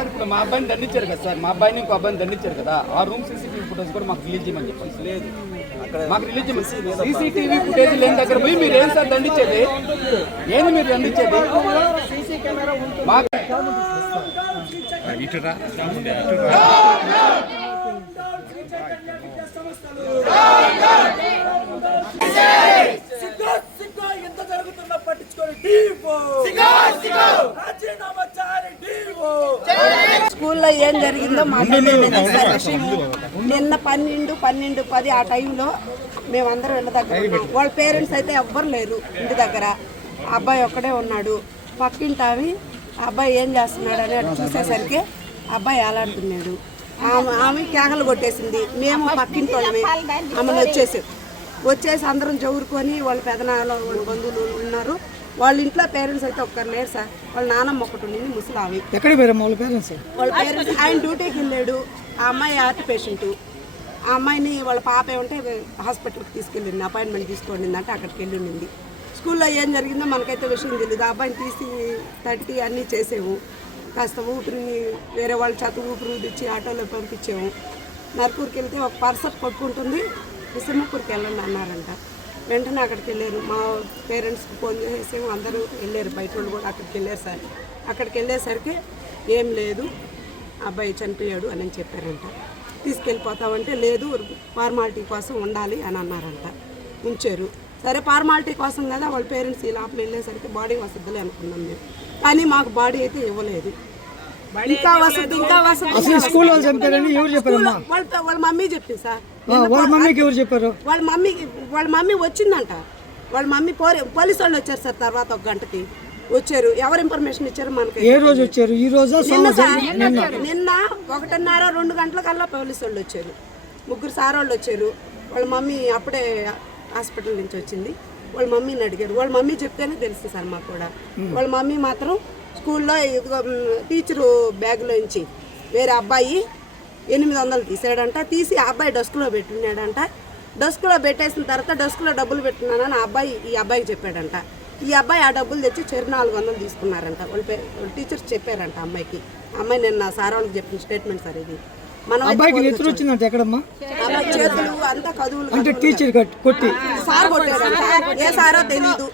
Sir ఇప్పుడు మా అబ్బాయిని దండించారు కదా సార్, మా అబ్బాయిని ఇంకో అబ్బాయిని దండించారు కదా, ఆ రూమ్ సీసీటీవీ ఫుటేజ్ కూడా మాకు రిలీజ్ చేయమని చెప్పండి. లేదు మాకు రిలీజ్ చేయమని, సీసీటీవీ ఫుటేజ్ లేని దగ్గర పోయి మీరు ఏం సార్ దండించేది? ఏంది మీరు దండించేది? మాకు స్కూల్లో ఏం జరిగిందో నిన్న 12:10 ఆ టైంలో మేమందరం ఇళ్ళ దగ్గర ఉన్నాం. వాళ్ళ పేరెంట్స్ అయితే ఎవ్వరు లేరు ఇంటి దగ్గర. అబ్బాయి ఒక్కడే ఉన్నాడు. పక్కింటి అబ్బాయి ఏం చేస్తున్నాడు అని చూసేసరికి అబ్బాయి ఆలాడుతున్నాడు. ఆమె కేకలు కొట్టేసింది. మేము పక్కింటి వాళ్ళమే. ఆమెను వచ్చేసి అందరం చదువుకొని వాళ్ళ పెదనాన్న వాళ్ళ బంధువులు ఉన్నారు. వాళ్ళ ఇంట్లో పేరెంట్స్ అయితే ఒక్కరు లేరు సార్. వాళ్ళ నాన్నమ్మ ఒకటి ఉండింది, ముసలావి. ఎక్కడ వాళ్ళ పేరెంట్స్ ఆయన డ్యూటీకి వెళ్ళాడు. ఆ అమ్మాయి హార్ట్ పేషెంట్. ఆ అమ్మాయిని వాళ్ళ పాప ఏమంటే హాస్పిటల్కి తీసుకెళ్ళింది, అపాయింట్మెంట్ తీసుకోండి అంటే అక్కడికి వెళ్ళింది. స్కూల్లో ఏం జరిగిందో మనకైతే విషయం తెలియదు. ఆ అబ్బాయిని తీసి తట్టి అన్నీ చేసేవు. కాస్త ఊపిరి వేరే వాళ్ళ చేత ఊపిరి తెచ్చి ఆటోలో పంపించాము. నర్కూరుకి వెళ్తే ఒక పర్సెట్ కొట్టుకుంటుంది, సింహపూర్కి వెళ్ళండి అన్నారంట. వెంటనే అక్కడికి వెళ్ళారు. మా పేరెంట్స్కి ఫోన్ చేసేమో అందరూ వెళ్ళారు. బయట వాళ్ళు కూడా అక్కడికి వెళ్ళారు సార్. అక్కడికి వెళ్ళేసరికి ఏం లేదు, అబ్బాయి చనిపోయాడు అని చెప్పారంట. తీసుకెళ్ళిపోతామంటే లేదు, ఫార్మాలిటీ కోసం ఉండాలి అని అన్నారంట. ఉంచారు. సరే ఫార్మాలిటీ కోసం కదా వాళ్ళ పేరెంట్స్ ఈ లోపల వెళ్ళేసరికి బాడీ వసతులే అనుకున్నాం మేము. కానీ మాకు బాడీ అయితే ఇవ్వలేదు. ఇంకా వసతి వాళ్ళ మమ్మీ చెప్పింది సార్. వాళ్ళ మమ్మీ వచ్చిందంట. వాళ్ళ మమ్మీ పోలీసు వాళ్ళు వచ్చారు సార్. తర్వాత 1 గంటకి వచ్చారు. ఎవరు ఇన్ఫర్మేషన్ ఇచ్చారు మనకి? ఏ రోజు వచ్చారు? ఈ రోజు నిన్న 1:30, 2 గంటలకల్లా పోలీసు వాళ్ళు వచ్చారు. 3 సార్ వాళ్ళు వచ్చారు. వాళ్ళ మమ్మీ అప్పుడే హాస్పిటల్ నుంచి వచ్చింది. వాళ్ళ మమ్మీని అడిగారు. వాళ్ళ మమ్మీ చెప్తేనే తెలుస్తుంది సార్ మాకు కూడా. వాళ్ళ మమ్మీ మాత్రం స్కూల్లో టీచరు బ్యాగ్లో నుంచి వేరే అబ్బాయి 800 తీసాడంట. తీసి ఆ అబ్బాయి డస్క్లో పెట్టినాడంట. డస్క్లో పెట్టేసిన తర్వాత డస్క్లో డబ్బులు పెట్టినానని ఈ అబ్బాయికి చెప్పాడంట. ఈ అబ్బాయి ఆ డబ్బులు తెచ్చి 400 తీసుకున్నారంట. వాళ్ళ టీచర్స్ చెప్పారంట అమ్మాయికి. అమ్మాయి నిన్న సార్ వాళ్ళకి చెప్పిన స్టేట్మెంట్ సార్ ఇది. చేతులు అంతా కదువులు టీచర్ కొట్టి సార్ కొట్టారంట. ఏ సారో తెలీదు.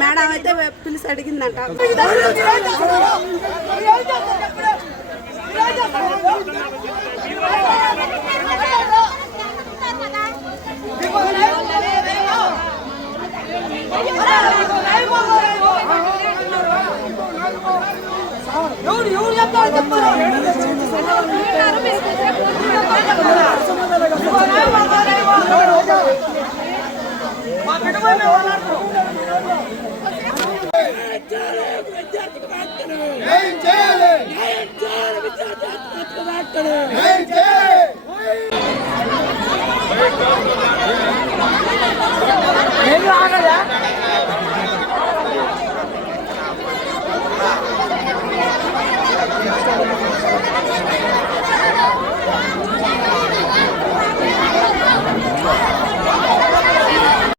మేడం అయితే పిలిచి అడిగిందంట.